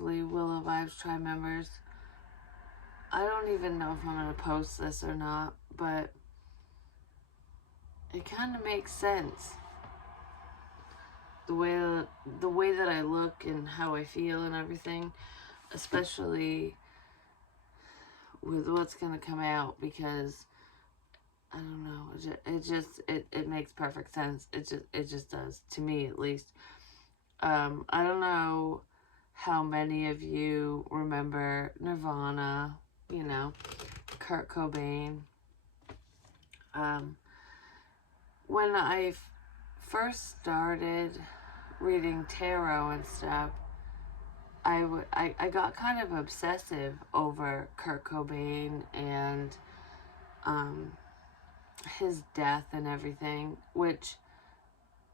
lovely Willow Vibes Tribe members. I don't even know if I'm going to post this or not, but it kind of makes sense. The way that I look and how I feel and everything, especially with what's going to come out, because I don't know, it makes perfect sense. It just does, to me at least. I don't know how many of you remember Nirvana, you know, Kurt Cobain. When I first started reading tarot and stuff, I got kind of obsessive over Kurt Cobain and his death and everything, which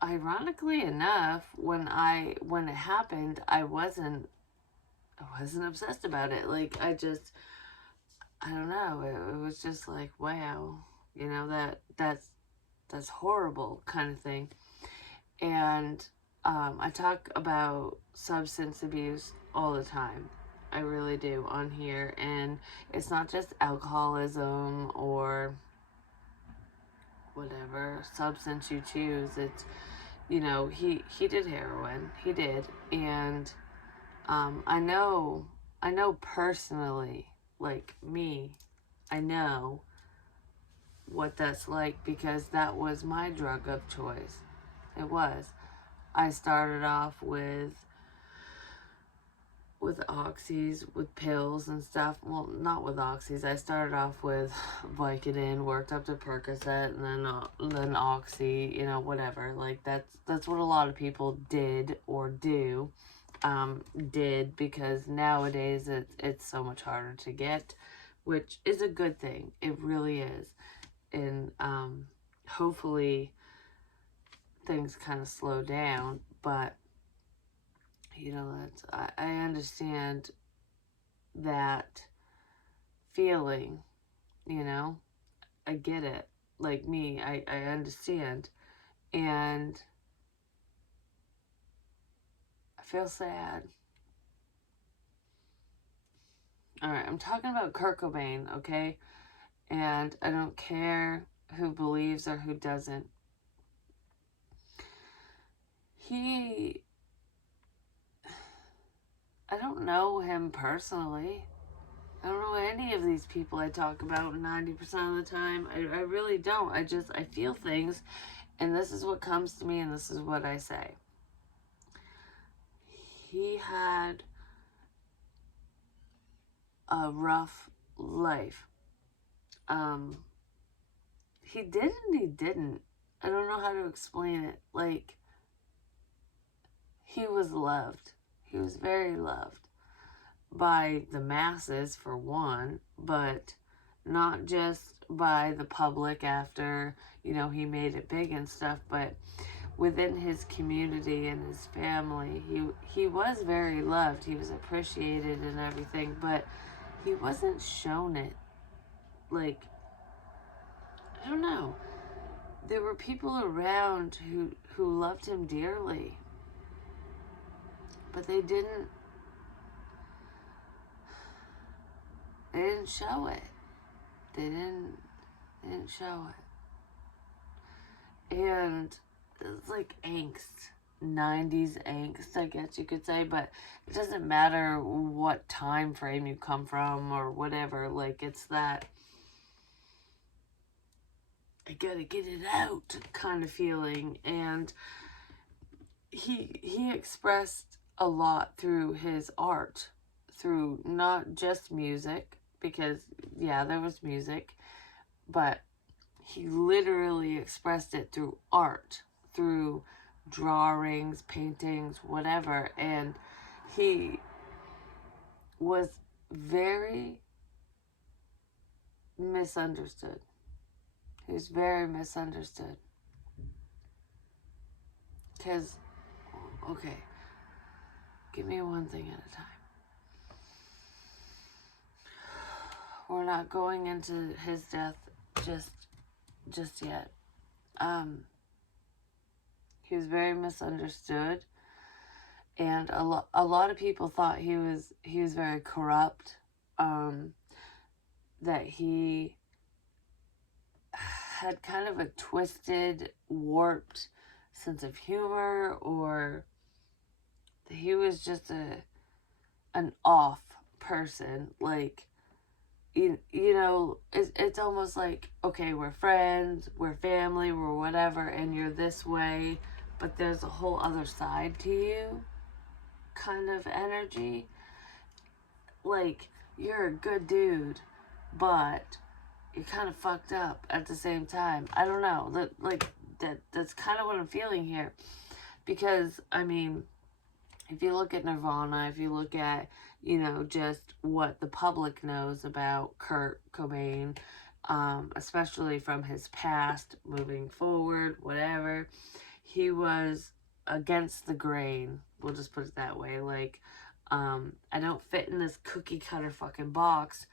ironically enough, when it happened, I wasn't obsessed about it. Like, I don't know, it was just like, wow, you know, that's horrible kind of thing. And I talk about substance abuse all the time. I really do on here. And it's not just alcoholism or whatever substance you choose. It's, you know, he did heroin. He did. And I know personally, like me, I know what that's like, because that was my drug of choice. It was. I started off with oxys, with pills and stuff. Well, not with oxys. I started off with Vicodin, worked up to Percocet, and then oxy. You know, whatever. Like, that's what a lot of people did or do. Did, because nowadays it's so much harder to get, which is a good thing. It really is. And hopefully things kind of slow down, but you know, I understand that feeling, you know, I get it. Like me, I understand, and I feel sad. Alright, I'm talking about Kurt Cobain, okay? And I don't care who believes or who doesn't. I don't know him personally. I don't know any of these people I talk about 90% of the time. I really don't. I feel things, and this is what comes to me, and this is what I say. He had a rough life. He did and he didn't. I don't know how to explain it. Like, he was loved. He was very loved by the masses, for one, but not just by the public after, you know, he made it big and stuff, but within his community and his family, he was very loved. He was appreciated and everything, but he wasn't shown it. Like, I don't know. There were people around who loved him dearly, but they didn't show it. They didn't show it. And it's like angst. 90s angst, I guess you could say, but it doesn't matter what time frame you come from or whatever. Like, it's that I gotta get it out kind of feeling. And he expressed a lot through his art, through not just music, because yeah, there was music, but he literally expressed it through art, through drawings, paintings, whatever. And he was very misunderstood. He was very misunderstood. Because, okay, give me one thing at a time. We're not going into his death just yet. He was very misunderstood, And a lot of people thought he was very corrupt, that he had kind of a twisted, warped sense of humor, or that he was just an off person. Like, you know, it's almost like, okay, we're friends, we're family, we're whatever, and you're this way, but there's a whole other side to you kind of energy. Like, you're a good dude, but you're kind of fucked up at the same time. I don't know. That's kind of what I'm feeling here. Because, I mean, if you look at Nirvana, if you look at, you know, just what the public knows about Kurt Cobain, especially from his past, moving forward, whatever, he was against the grain. We'll just put it that way. Like, I don't fit in this cookie cutter fucking box,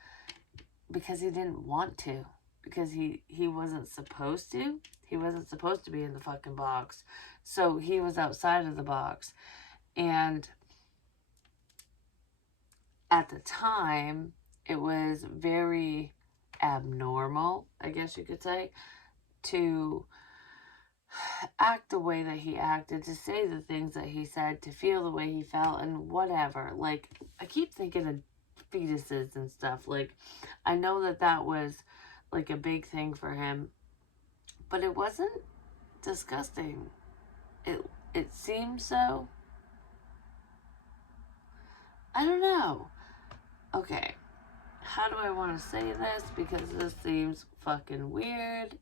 because he didn't want to. Because he wasn't supposed to. He wasn't supposed to be in the fucking box. So he was outside of the box. And at the time, it was very abnormal, I guess you could say, to act the way that he acted, to say the things that he said, to feel the way he felt, and whatever. Like, I keep thinking of fetuses and stuff. Like, I know that was like a big thing for him, but it wasn't disgusting. It seems so. I don't know. Okay, how do I want to say this? Because this seems fucking weird.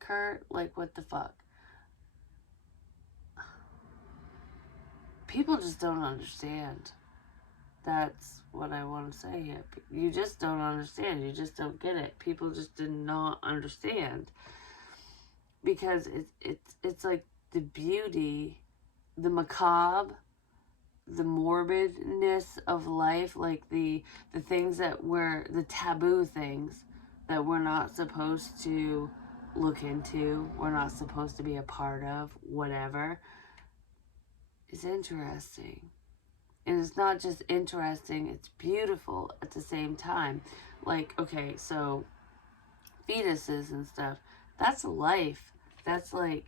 Kurt, like, what the fuck? People just don't understand. That's what I want to say here. You just don't understand. You just don't get it. People just did not understand. Because it's like the beauty, the macabre, the morbidness of life, like the things that were the taboo things that we're not supposed to look into, we're not supposed to be a part of, whatever, is interesting. And it's not just interesting, it's beautiful at the same time. Like, okay, so fetuses and stuff, that's life. That's like,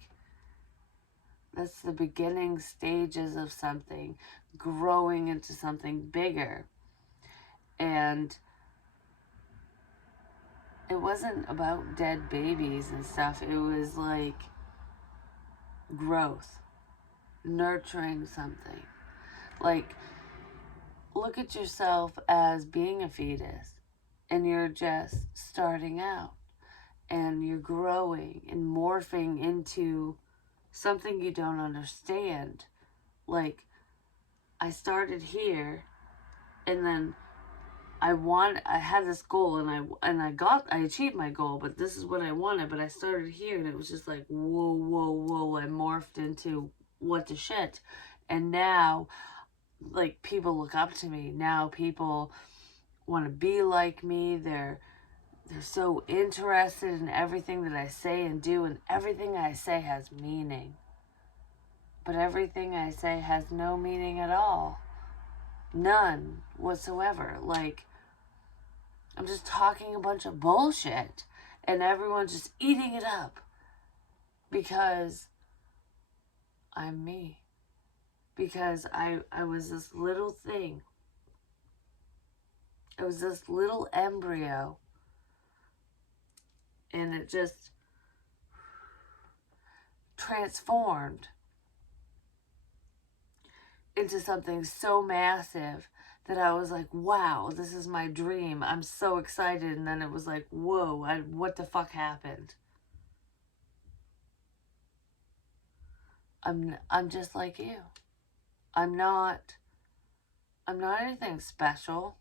that's the beginning stages of something growing into something bigger. And it wasn't about dead babies and stuff. It was like growth, nurturing something. Like, look at yourself as being a fetus, and you're just starting out, and you're growing and morphing into something you don't understand. Like, I started here, and then I had this goal, and I achieved my goal, but this is what I wanted, but I started here, and it was just like, whoa, whoa, whoa, I morphed into what the shit. And now, like, people look up to me. Now people want to be like me. They're so interested in everything that I say and do, and everything I say has meaning. But everything I say has no meaning at all. None whatsoever. Like, I'm just talking a bunch of bullshit, and everyone's just eating it up because I'm me. Because I was this little thing. It was this little embryo, and it just transformed into something so massive that I was like, wow, this is my dream. I'm so excited. And then it was like, whoa, what the fuck happened? I'm just like you. I'm not anything special.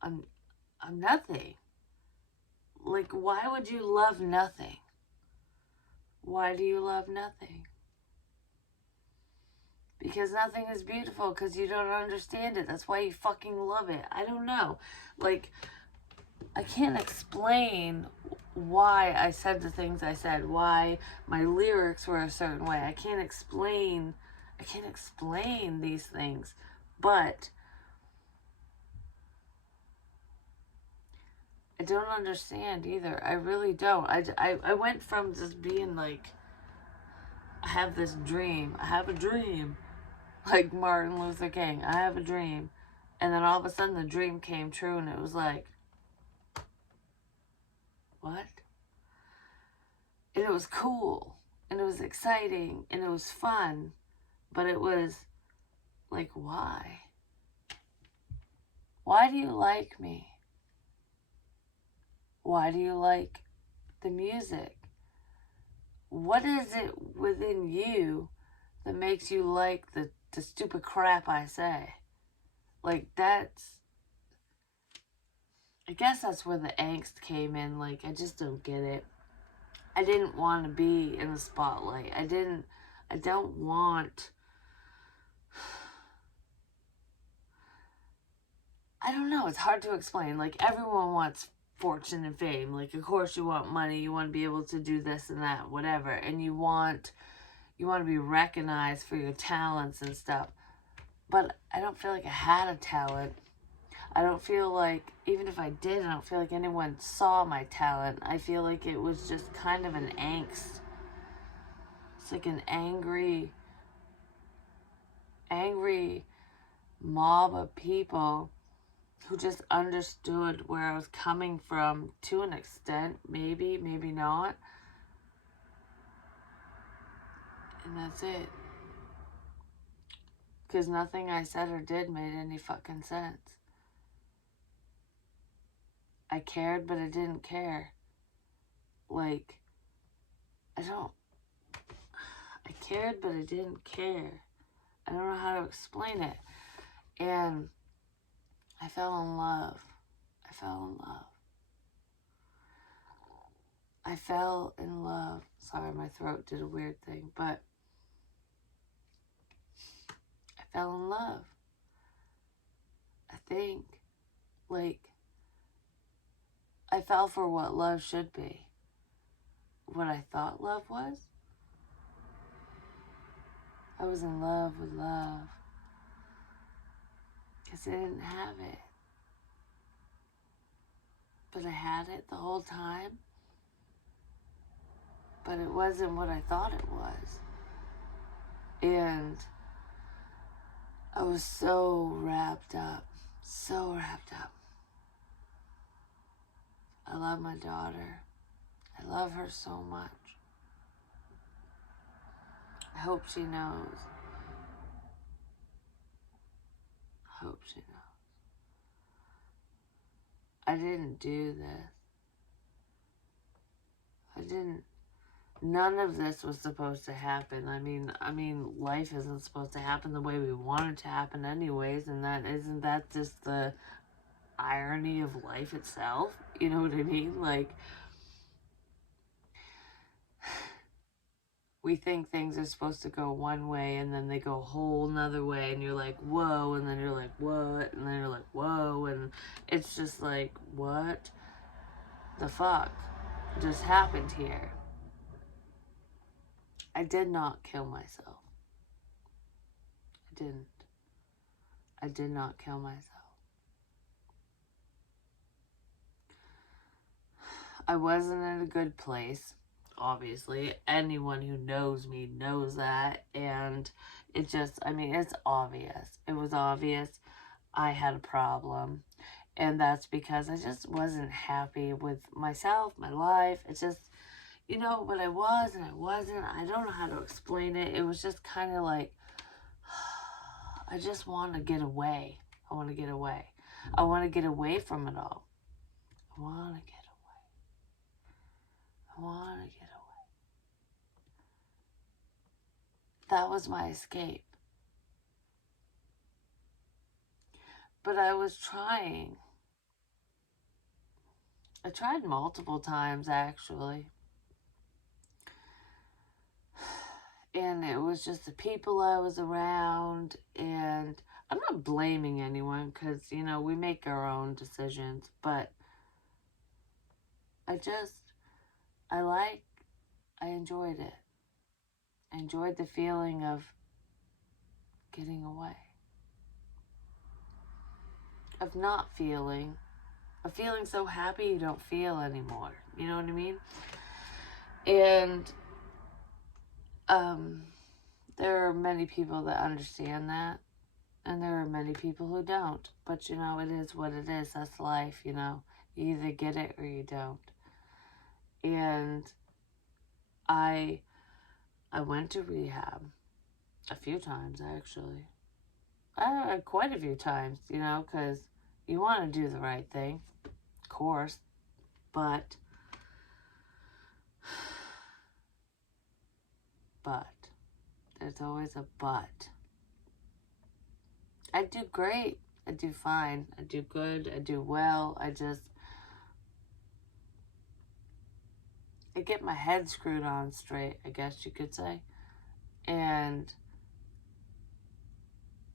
I'm nothing. Like, why would you love nothing? Why do you love nothing? Because nothing is beautiful, because you don't understand it. That's why you fucking love it. I don't know. Like, I can't explain why I said the things I said, why my lyrics were a certain way. I can't explain I can't explain these things, but I don't understand either. I really don't. I went from just being like, I have this dream. I have a dream. Like Martin Luther King. I have a dream. And then all of a sudden the dream came true and it was like, what? And it was cool. And it was exciting. And it was fun. But it was like, why? Why do you like me? Why do you like the music? What is it within you that makes you like the stupid crap I say? Like, I guess that's where the angst came in. Like, I just don't get it. I didn't want to be in the spotlight. I don't want, I don't know, it's hard to explain. Like, everyone wants fortune and fame. Like, of course you want money, you want to be able to do this and that, whatever. And you want to be recognized for your talents and stuff. But I don't feel like I had a talent. I don't feel like, even if I did, I don't feel like anyone saw my talent. I feel like it was just kind of an angst. It's like an angry mob of people who just understood where I was coming from to an extent. Maybe, maybe not. And that's it. Because nothing I said or did made any fucking sense. I cared, but I didn't care. Like, I cared, but I didn't care. I don't know how to explain it. And I fell in love. I fell in love. I fell in love. Sorry, my throat did a weird thing, but I fell in love. I think, like, I fell for what love should be. What I thought love was. I was in love with love. Because I didn't have it. But I had it the whole time. But it wasn't what I thought it was. And I was so wrapped up. So wrapped up. I love my daughter. I love her so much. I hope she knows. I hope she knows. I didn't do this. None of this was supposed to happen. I mean, life isn't supposed to happen the way we want it to happen anyways, and isn't that just the irony of life itself? You know what I mean? Like, we think things are supposed to go one way, and then they go a whole nother way, and you're like, whoa, and then you're like, what? And then you're like, whoa, and it's just like, what the fuck just happened here? I did not kill myself. I didn't. I did not kill myself. I wasn't in a good place, obviously. Anyone who knows me knows that. And it just, I mean, it's obvious. It was obvious I had a problem. And that's because I just wasn't happy with myself, my life. It's just, you know, but I was and I wasn't. I don't know how to explain it. It was just kind of like, I just want to get away. I want to get away. I want to get away from it all. I want to get away. I want to get away. That was my escape. But I was trying. I tried multiple times, actually. And it was just the people I was around. And I'm not blaming anyone because, you know, we make our own decisions. But I enjoyed it. I enjoyed the feeling of getting away. Of not feeling. Of feeling so happy you don't feel anymore. You know what I mean? And there are many people that understand that. And there are many people who don't. But, you know, it is what it is. That's life, you know. You either get it or you don't. And I went to rehab a few times, actually. Quite a few times, you know, because you want to do the right thing, of course. But, there's always a but. I do great. I do fine. I do good. I do well. I get my head screwed on straight, I guess you could say. And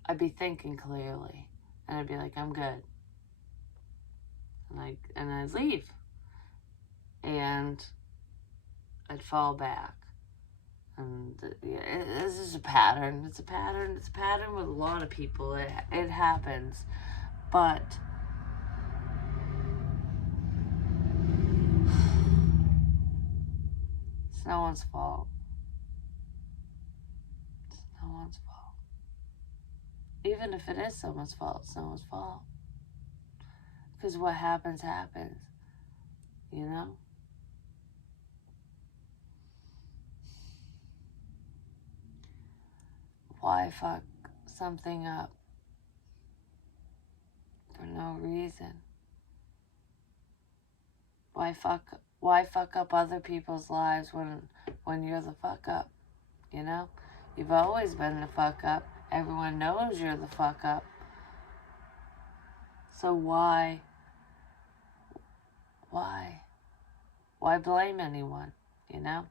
I'd be thinking clearly. And I'd be like, I'm good. And I'd leave. And I'd fall back. And this is a pattern. It's a pattern. It's a pattern with a lot of people. It happens. But it's no one's fault. It's no one's fault. Even if it is someone's fault, it's no one's fault. Because what happens, happens. You know? Why fuck something up for no reason? Why fuck up other people's lives when you're the fuck up? You know? You've always been the fuck up. Everyone knows you're the fuck up. So why blame anyone, you know?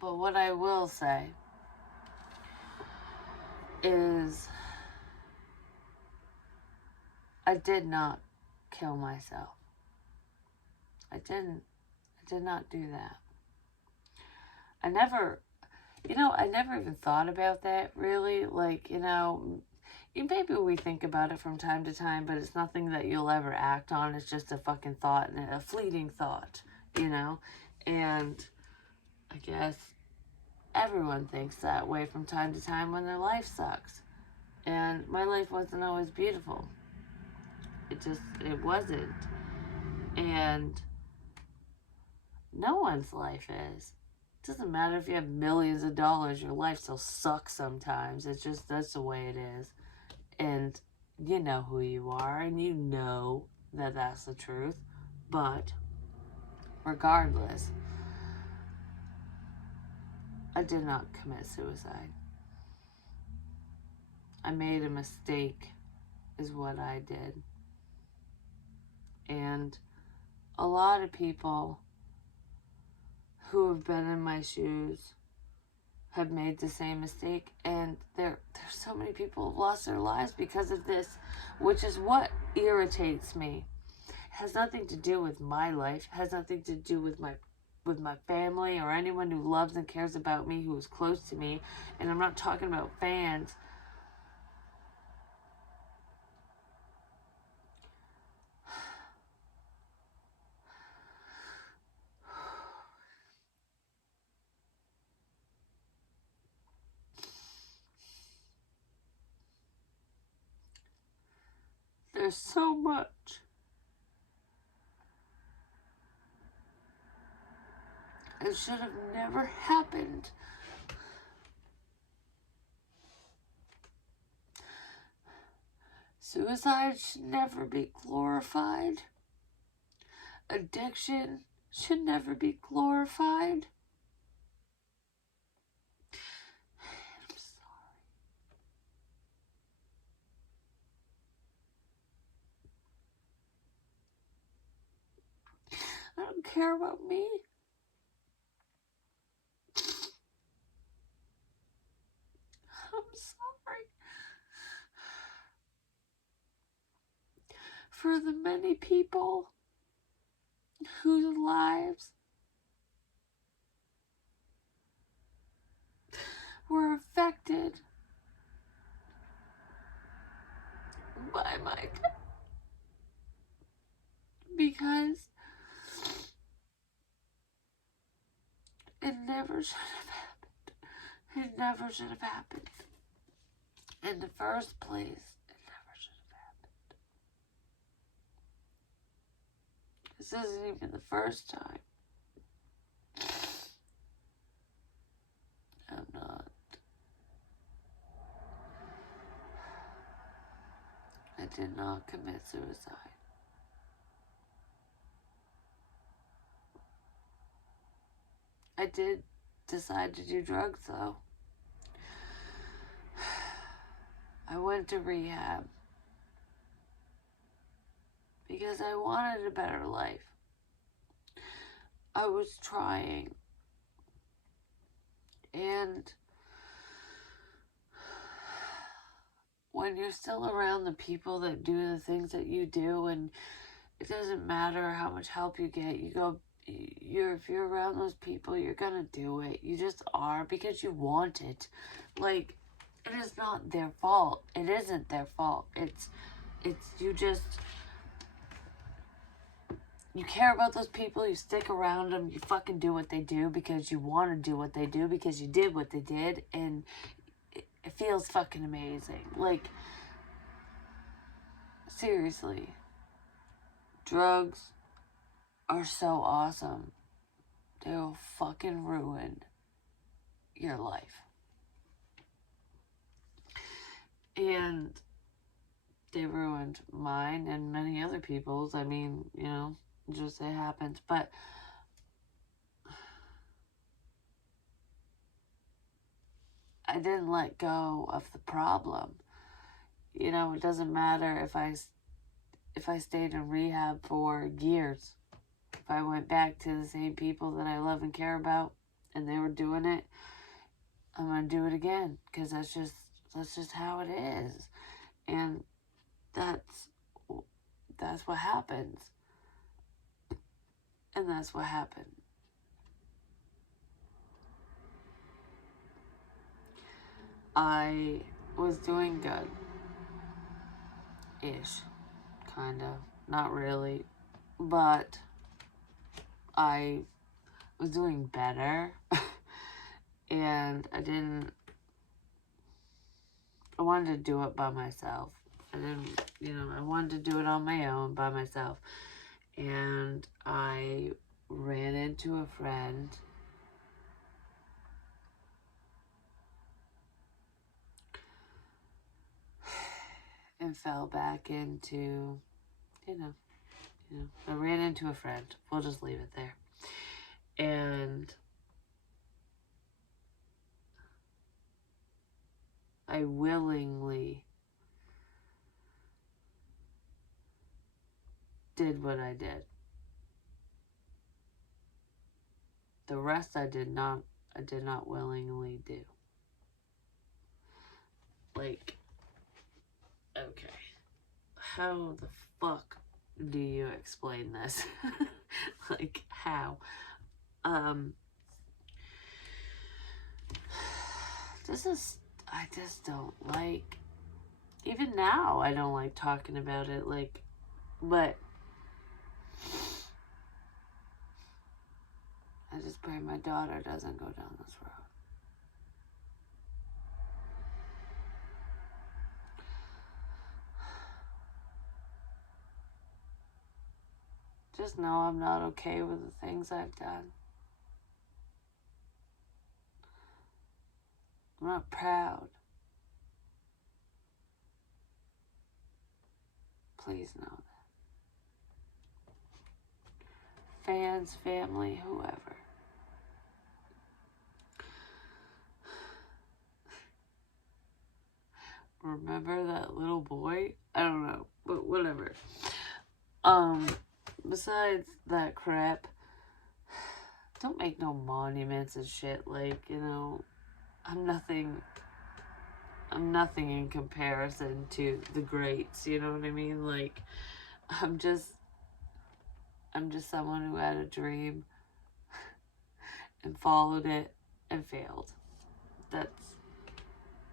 But what I will say is I did not kill myself. I did not do that. I never even thought about that, really. Like, you know, maybe we think about it from time to time, but it's nothing that you'll ever act on. It's just a fucking thought, and a fleeting thought, you know? And I guess everyone thinks that way from time to time when their life sucks. And my life wasn't always beautiful. It wasn't. And no one's life is. It doesn't matter if you have millions of dollars, your life still sucks sometimes. That's the way it is. And you know who you are, and you know that that's the truth. But regardless, I did not commit suicide. I made a mistake, is what I did. And a lot of people who have been in my shoes have made the same mistake, and there's so many people who have lost their lives because of this, which is what irritates me. It has nothing to do with my life, it has nothing to do with my family or anyone who loves and cares about me, who is close to me. And I'm not talking about fans. There's so much. It should have never happened. Suicide should never be glorified. Addiction should never be glorified. I'm sorry. I don't care about me. I'm sorry for the many people whose lives were affected my mind. Because it never should have happened. It never should have happened. In the first place, it never should have happened. This isn't even the first time. I'm not. I did not commit suicide. I did decide to do drugs, though. I went to rehab because I wanted a better life. I was trying. And when you're still around the people that do the things that you do, and it doesn't matter how much help you get, if you're around those people, you're gonna do it. You just are, because you want it. Like, it is not their fault. It isn't their fault. It's you care about those people, you stick around them, you fucking do what they do because you want to do what they do, because you did what they did, and it feels fucking amazing. Like, seriously, drugs are so awesome. They'll fucking ruin your life. And they ruined mine and many other people's. I mean, just it happens. But I didn't let go of the problem. It doesn't matter if I stayed in rehab for years. If I went back to the same people that I love and care about and they were doing it, I'm going to do it again, because that's just how it is. And that's what happens. And that's what happened. I was doing good. Ish. Kind of. Not really. But I was doing better. And I wanted to do it by myself. I wanted to do it on my own by myself. And I ran into a friend and fell back into, I ran into a friend. We'll just leave it there. And I willingly did what I did. The rest I did not willingly do. Like, okay, how the fuck do you explain this? Like, how? I just don't like, even now, I don't like talking about it, like, but I just pray my daughter doesn't go down this road. Just know I'm not okay with the things I've done. I'm not proud. Please know that. Fans, family, whoever. Remember that little boy? I don't know, but whatever. Besides that crap, don't make no monuments and shit. Like, I'm nothing in comparison to the greats, you know what I mean? Like, I'm just someone who had a dream and followed it and failed. That's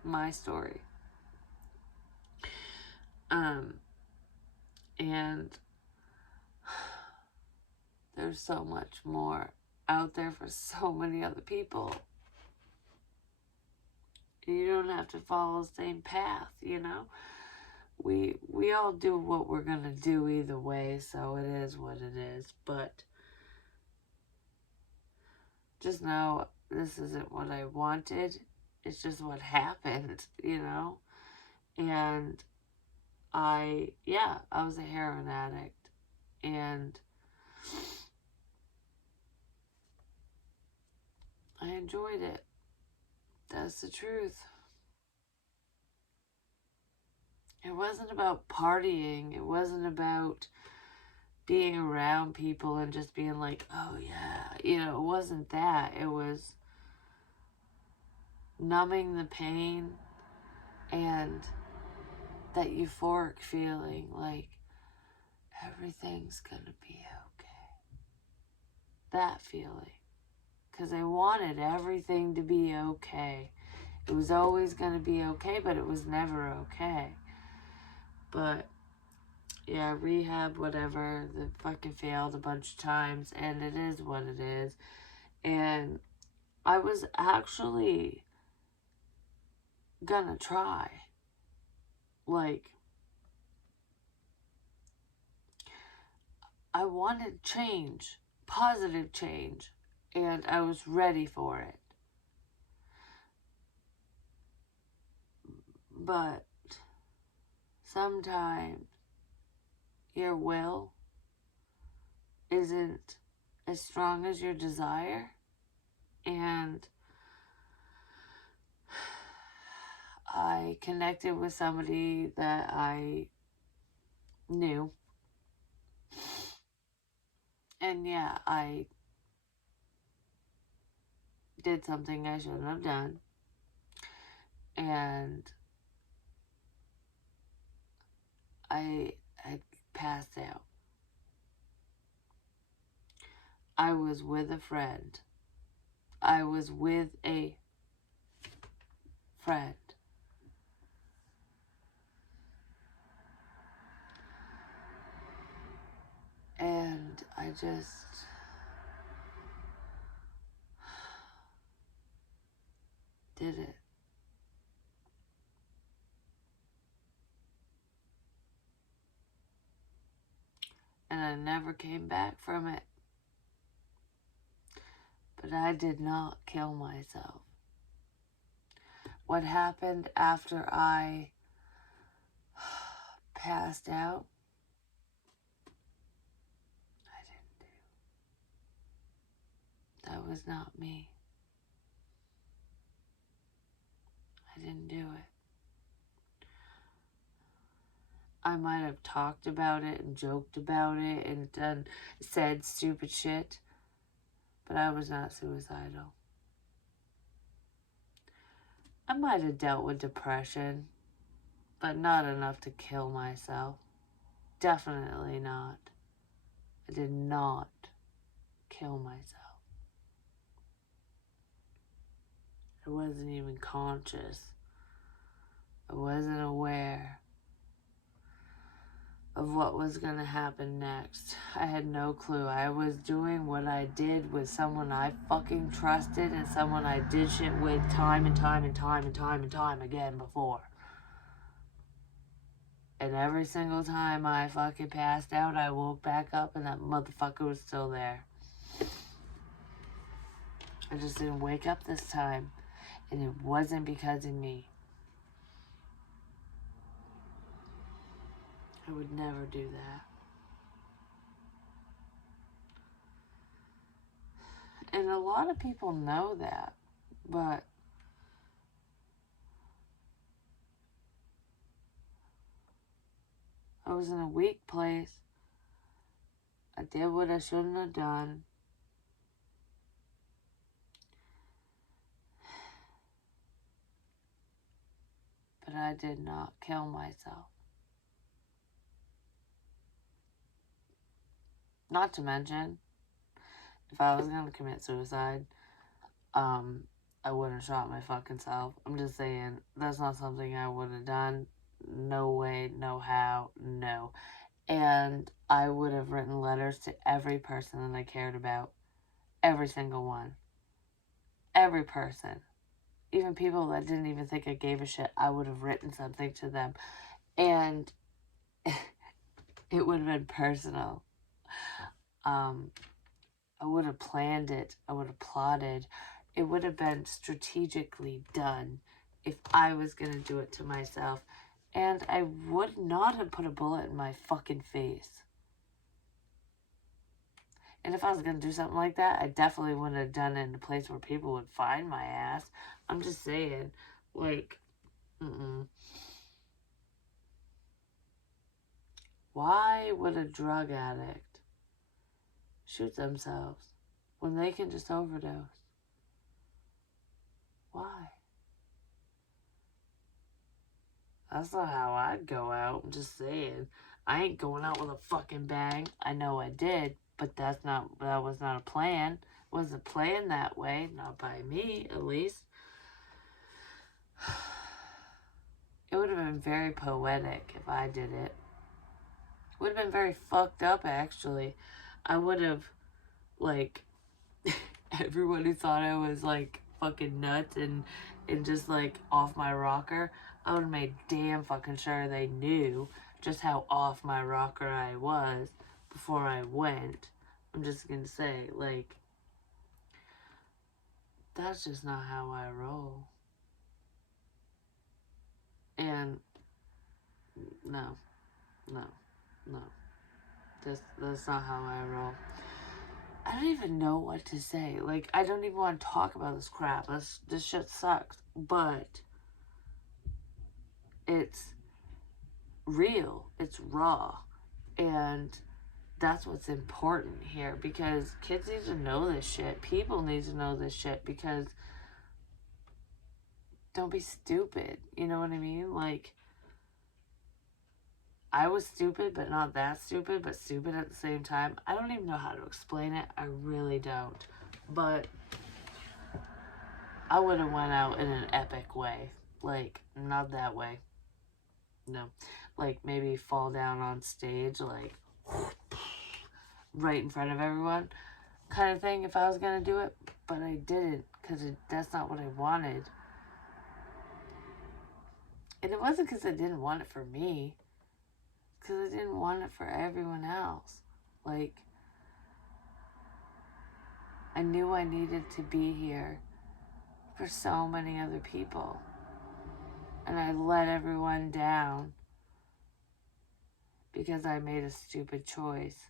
my story. And there's so much more out there for so many other people. You don't have to follow the same path, you know? We all do what we're gonna do either way, so it is what it is. But just know this isn't what I wanted. It's just what happened, you know? And I was a heroin addict. And I enjoyed it. That's the truth. It wasn't about partying. It wasn't about being around people and just being like, oh yeah. You know, it wasn't that. It was numbing the pain and that euphoric feeling like everything's gonna be okay. That feeling. Because I wanted everything to be okay. It was always gonna be okay, but it was never okay. But yeah, rehab, whatever, the fucking failed a bunch of times, and it is what it is. And I was actually gonna try. Like, I wanted change, positive change, and I was ready for it. But sometimes your will isn't as strong as your desire, and I connected with somebody that I knew, and yeah, I did something I shouldn't have done, and I passed out. I was with a friend. I was with a friend. And I just did it. And I never came back from it. But I did not kill myself. What happened after I passed out, I didn't do. That was not me. I didn't do it. I might have talked about it and joked about it and said stupid shit, but I was not suicidal. I might have dealt with depression, but not enough to kill myself. Definitely not. I did not kill myself. I wasn't even conscious. I wasn't aware of what was going to happen next. I had no clue. I was doing what I did with someone I fucking trusted and someone I did shit with time and time and time and time and time again before. And every single time I fucking passed out, I woke back up and that motherfucker was still there. I just didn't wake up this time. And it wasn't because of me. I would never do that. And a lot of people know that. But I was in a weak place. I did what I shouldn't have done. But I did not kill myself. Not to mention, if I was going to commit suicide, I wouldn't have shot my fucking self. I'm just saying, that's not something I would have done. No way, no how, no. And I would have written letters to every person that I cared about. Every single one. Every person. Even people that didn't even think I gave a shit, I would have written something to them. And it would have been personal. I would have planned it. I would have plotted. It would have been strategically done if I was going to do it to myself. And I would not have put a bullet in my fucking face. And if I was going to do something like that, I definitely wouldn't have done it in a place where people would find my ass. I'm just saying. Like, Why would a drug addict shoot themselves when they can just overdose? Why? That's not how I'd go out. I'm just saying. I ain't going out with a fucking bang. I know I did, but that was not a plan. It wasn't planned that way, not by me at least. It would have been very poetic if I did it. It would have been very fucked up, actually. I would have, like, everyone who thought I was, like, fucking nuts and just, like, off my rocker, I would have made damn fucking sure they knew just how off my rocker I was before I went. I'm just gonna say, like, that's just not how I roll. And no. That's not how I roll. I don't even know what to say. Like, I don't even want to talk about this crap. This shit sucks. But it's real. It's raw. And that's what's important here. Because kids need to know this shit. People need to know this shit. Because don't be stupid. You know what I mean? Like, I was stupid, but not that stupid, but stupid at the same time. I don't even know how to explain it. I really don't. But I would have went out in an epic way. Like, not that way. No. Like, maybe fall down on stage, like, right in front of everyone kind of thing if I was going to do it. But I didn't, because that's not what I wanted. And it wasn't because I didn't want it for me. Because I didn't want it for everyone else. Like, I knew I needed to be here for so many other people. And I let everyone down because I made a stupid choice.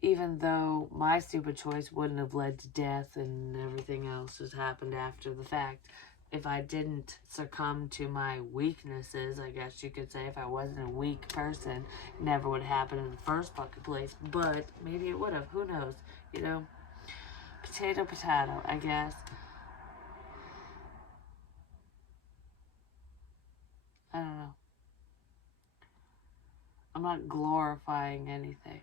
Even though my stupid choice wouldn't have led to death and everything else that happened after the fact. If I didn't succumb to my weaknesses, I guess you could say, if I wasn't a weak person, it never would have happened in the first fucking place. But maybe it would have. Who knows? You know? Potato, potato, I guess. I don't know. I'm not glorifying anything.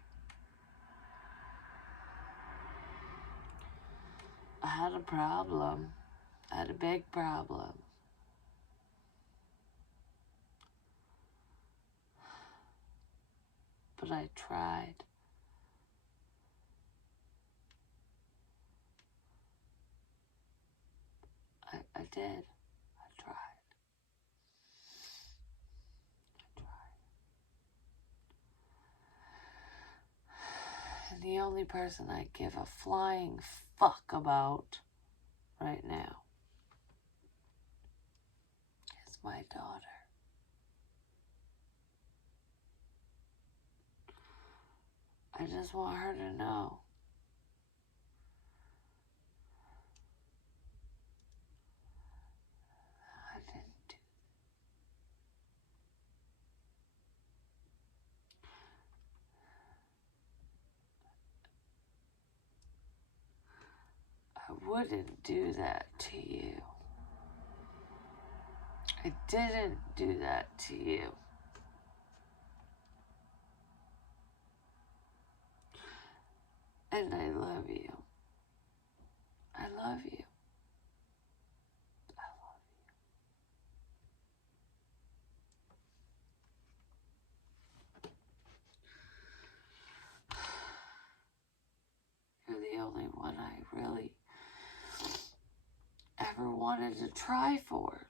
I had a problem. I had a big problem. But I tried. I did. I tried. And the only person I give a flying fuck about right now is my daughter. I just want her to know. I didn't do I wouldn't do that to you. I didn't do that to you. And I love you. I love you. I love really ever wanted to try for.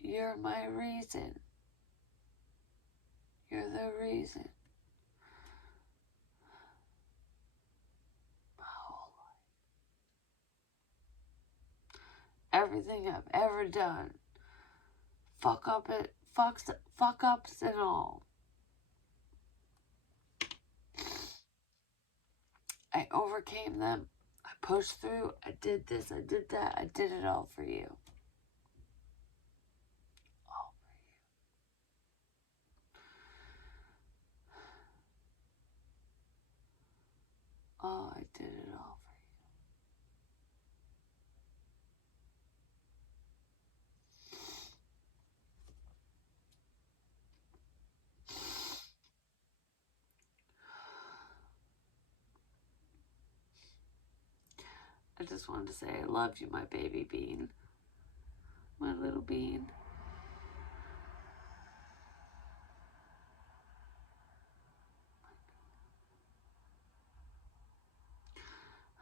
You're my reason. You're the reason. My whole life. Everything I've ever done. Fuck ups and all. I overcame them. I pushed through. I did this. I did that. I did it all for you. All for you. Oh, I did it all for you. I just wanted to say I loved you, my baby bean. My little bean.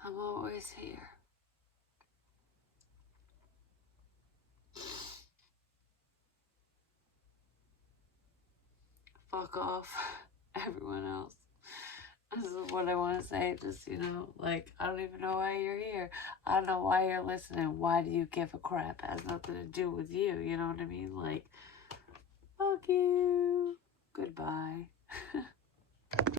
I'm always here. Fuck off, everyone else. This is what I want to say. Just, like, I don't even know why you're here. I don't know why you're listening. Why do you give a crap? It has nothing to do with you. You know what I mean? Like, fuck you. Goodbye.